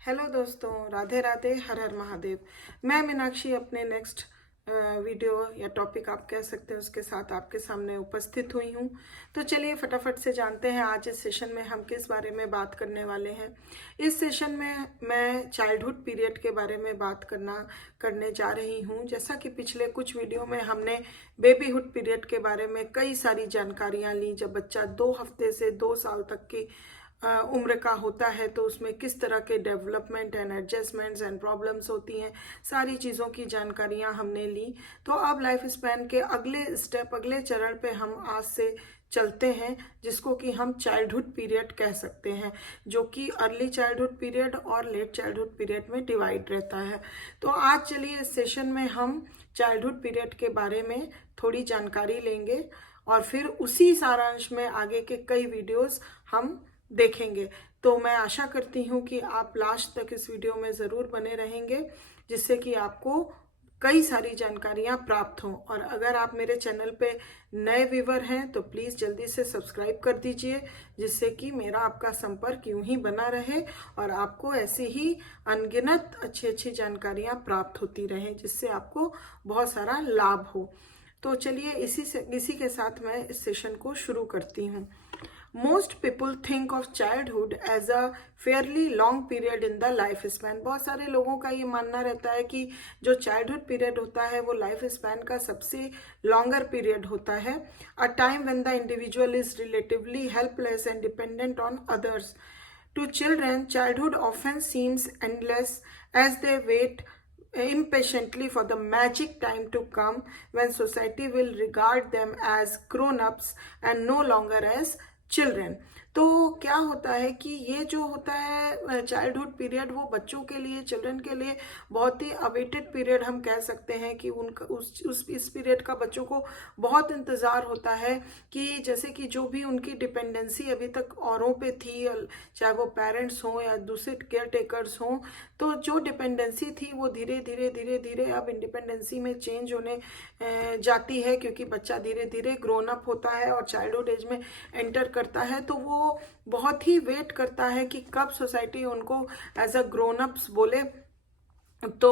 Hello दोस्तों, राधे राधे, हर हर महादेव। मैं मीनाक्षी अपने नेक्स्ट वीडियो या टॉपिक आप कह सकते हैं उसके साथ आपके सामने उपस्थित हुई हूँ। तो चलिए फटाफट से जानते हैं आज इस सेशन में हम किस बारे में बात करने वाले हैं। इस सेशन में मैं चाइल्डहुड पीरियड के बारे में बात करने जा रही हूँ। जैसा कि पिछले कुछ वीडियो में हमने बेबीहुड पीरियड के बारे में कई सारी जानकारियाँ ली। जब बच्चा 2 हफ्ते से 2 साल तक की उम्र का होता है तो उसमें किस तरह के development and adjustments and problems होती हैं, सारी चीज़ों की जानकारियां हमने ली। तो अब लाइफ स्पैन के अगले स्टेप, अगले चरण पे हम आज से चलते हैं, जिसको कि हम चाइल्डहुड पीरियड कह सकते हैं, जो कि अर्ली चाइल्डहुड पीरियड और लेट चाइल्डहुड पीरियड में डिवाइड रहता है। तो आज चलिए इस सेशन में हम चाइल्डहुड पीरियड के बारे में थोड़ी जानकारी लेंगे और फिर उसी सारांश में आगे के कई वीडियोस हम देखेंगे। तो मैं आशा करती हूँ कि आप लास्ट तक इस वीडियो में ज़रूर बने रहेंगे, जिससे कि आपको कई सारी जानकारियाँ प्राप्त हों। और अगर आप मेरे चैनल पे नए व्यूवर हैं तो प्लीज़ जल्दी से सब्सक्राइब कर दीजिए, जिससे कि मेरा आपका संपर्क यूं ही बना रहे और आपको ऐसे ही अनगिनत अच्छी अच्छी जानकारियाँ प्राप्त होती रहें, जिससे आपको बहुत सारा लाभ हो। तो चलिए इसी के साथ मैं इस सेशन को शुरू करती हूँ। Most people think of childhood as a fairly long period in the life span। बहुत सारे लोगों का ये मानना रहता है कि जो चाइल्डहुड पीरियड होता है वो लाइफ स्पैन का सबसे लॉन्गर पीरियड होता है। A time when the individual is relatively helpless and dependent on others। To children, childhood often seems endless as they wait impatiently for the magic time to come when society will regard them as grown-ups and no longer as children. तो क्या होता है कि ये जो होता है childhood period, वो बच्चों के लिए, चिल्ड्रन के लिए बहुत ही अवेटेड पीरियड हम कह सकते हैं कि उनका इस पीरियड का बच्चों को बहुत इंतज़ार होता है कि जैसे कि जो भी उनकी डिपेंडेंसी अभी तक औरों पे थी, चाहे वो पेरेंट्स हों या दूसरे केयर टेकर्स हों, तो जो डिपेंडेंसी थी वो धीरे धीरे धीरे धीरे अब इंडिपेंडेंसी में चेंज होने जाती है, क्योंकि बच्चा धीरे धीरे ग्रोन अप होता है और चाइल्डहुड एज में एंटर करता है। तो वो बहुत ही वेट करता है कि कब सोसाइटी उनको एज अ ग्रोन अप्स बोले। तो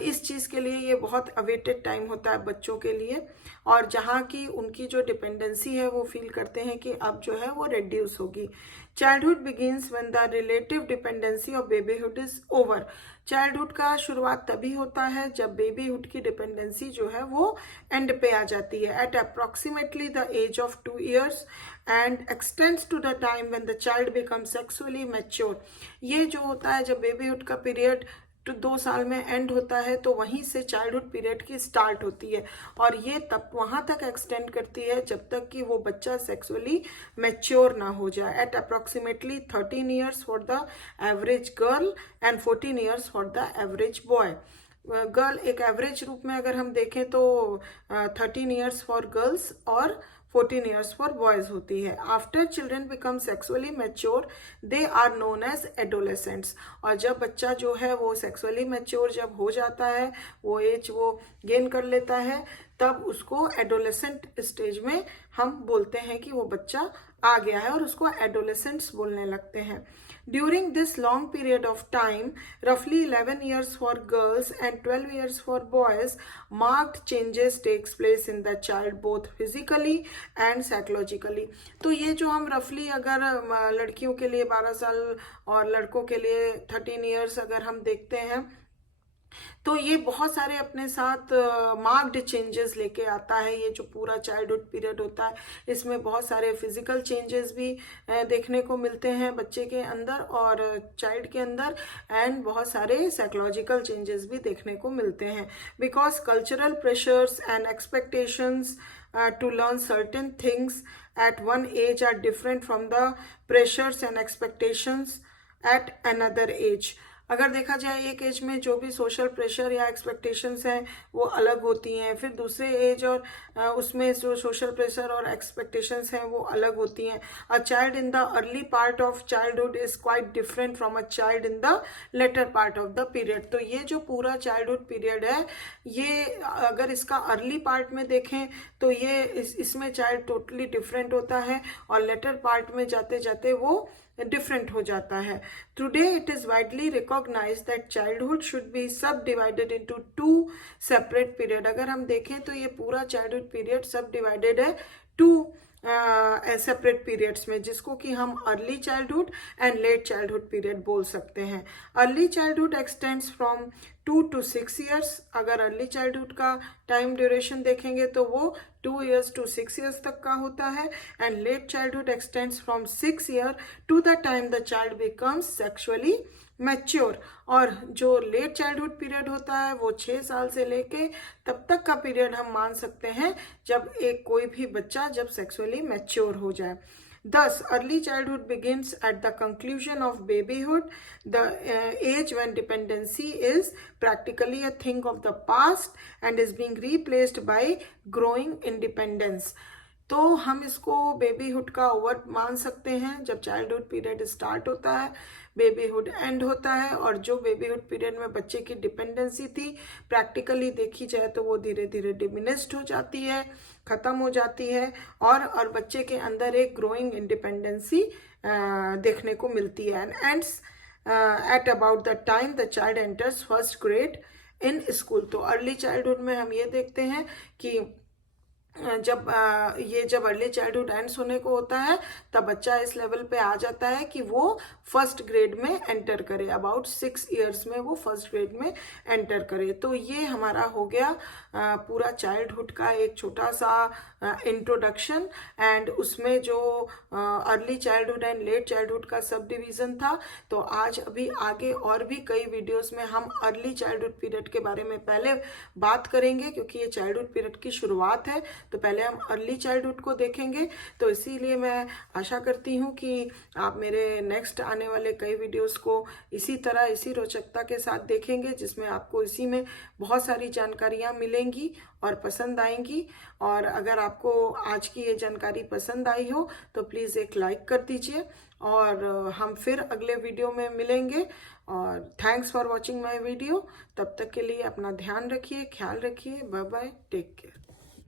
इस चीज़ के लिए ये बहुत अवेटेड टाइम होता है बच्चों के लिए, और जहाँ की उनकी जो डिपेंडेंसी है वो फील करते हैं कि अब जो है वो रिड्यूस होगी। Childhood begins when the relative dependency of babyhood is over. Childhood का शुरुआत तभी होता है जब बेबीहुड की डिपेंडेंसी जो है वो एंड पे आ जाती है, at approximately the age of 2 years and extends to the time when the child become sexually mature. ये जो होता है जब बेबीहुड का पीरियड 2 साल में एंड होता है, तो वहीं से चाइल्डहुड पीरियड की स्टार्ट होती है और ये तब वहां तक एक्सटेंड करती है जब तक कि वो बच्चा सेक्सुअली मैच्योर ना हो जाए, at approximately 13 years for the average girl and 14 years for the average boy. Girl एक एवरेज रूप में अगर हम देखें तो 13 years फॉर गर्ल्स और 14 years फॉर बॉयज होती है। After children become sexually mature they are known as adolescents. और जब बच्चा जो है वो सेक्सुअली मैच्योर जब हो जाता है, वो एज वो गेन कर लेता है, तब उसको एडोलेसेंट स्टेज में हम बोलते हैं कि वो बच्चा आ गया है और उसको एडोलेसेंट्स बोलने लगते हैं। During this long period of time, roughly 11 years for girls and 12 years for boys, marked changes takes place in the child both physically and psychologically। तो ये जो हम रफली अगर लड़कियों के लिए 12 साल और लड़कों के लिए 13 years अगर हम देखते हैं, तो ये बहुत सारे अपने साथ मार्क्ड चेंजेस लेके आता है। ये जो पूरा चाइल्डहुड पीरियड होता है, इसमें बहुत सारे फिजिकल चेंजेस भी देखने को मिलते हैं बच्चे के अंदर और चाइल्ड के अंदर, एंड बहुत सारे साइकोलॉजिकल चेंजेस भी देखने को मिलते हैं, because cultural pressures and expectations to learn certain things at one age are different from the pressures and expectations at another age। अगर देखा जाए एक एज में जो भी सोशल प्रेशर या एक्सपेक्टेशंस हैं वो अलग होती हैं, फिर दूसरे एज और उसमें जो सोशल प्रेशर और एक्सपेक्टेशंस हैं वो अलग होती हैं। A child in the early part of childhood is quite different from a child in the later part of the period. तो ये जो पूरा चाइल्डहुड पीरियड है, ये अगर इसका अर्ली पार्ट में देखें तो ये इसमें चाइल्ड टोटली डिफरेंट होता है और लेटर पार्ट में जाते जाते वो डिफरेंट हो जाता है। Today it is widely recognise that childhood should be subdivided into 2 separate period. अगर हम देखें तो ये पूरा चाइल्डहुड पीरियड सब डिवाइडेड है 2 सेपरेट पीरियड्स में, जिसको कि हम early childhood and late childhood period बोल सकते हैं। Early childhood extends from 2 to 6 years। अगर अर्ली चाइल्डहुड का टाइम ड्यूरेशन देखेंगे तो वो 2 years to 6 years तक का होता है। And late childhood extends from 6 year to the time the child becomes sexually mature. और जो लेट चाइल्डहुड पीरियड होता है वो 6 साल से लेके तब तक का पीरियड हम मान सकते हैं जब एक कोई भी बच्चा जब सेक्सुअली मैच्योर हो जाए। Thus, early childhood begins at the conclusion of babyhood, the age when dependency is practically a thing of the past and is being replaced by growing independence। तो हम इसको बेबीहुड का ओवर मान सकते हैं। जब चाइल्डहुड पीरियड स्टार्ट होता है बेबीहुड एंड होता है, और जो बेबीहुड पीरियड में बच्चे की डिपेंडेंसी थी प्रैक्टिकली देखी जाए तो वो धीरे धीरे डिमिनिस्ड हो जाती है, ख़त्म हो जाती है, और बच्चे के अंदर एक ग्रोइंग इंडिपेंडेंसी देखने को मिलती है। And ends at about the time the child enters first grade in school. तो अर्ली चाइल्डहुड में हम ये देखते हैं कि जब अर्ली चाइल्डहुड एंड्स होने को होता है तब बच्चा इस लेवल पे आ जाता है कि वो फर्स्ट ग्रेड में एंटर करे। अबाउट 6 years में वो फर्स्ट ग्रेड में एंटर करे। तो ये हमारा हो गया पूरा चाइल्डहुड का एक छोटा सा इंट्रोडक्शन। एंड उसमें जो early childhood and late childhood का सब डिवीज़न था। तो आज अभी आगे और भी कई वीडियोस में हम अर्ली चाइल्डहुड पीरियड के बारे में पहले बात करेंगे, क्योंकि ये चाइल्डहुड पीरियड की शुरुआत है। तो पहले हम अर्ली चाइल्डहुड को देखेंगे। तो इसीलिए मैं आशा करती हूँ कि आप मेरे नेक्स्ट आने वाले कई वीडियोस को इसी तरह इसी रोचकता के साथ देखेंगे, जिसमें आपको इसी में बहुत सारी जानकारियाँ मिलेंगी और पसंद आएंगी। और अगर आपको आज की ये जानकारी पसंद आई हो तो प्लीज़ एक लाइक कर दीजिए, और हम फिर अगले वीडियो में मिलेंगे। और thanks for watching my video. तब तक के लिए अपना ध्यान रखिए, ख्याल रखिए। Bye bye, take care.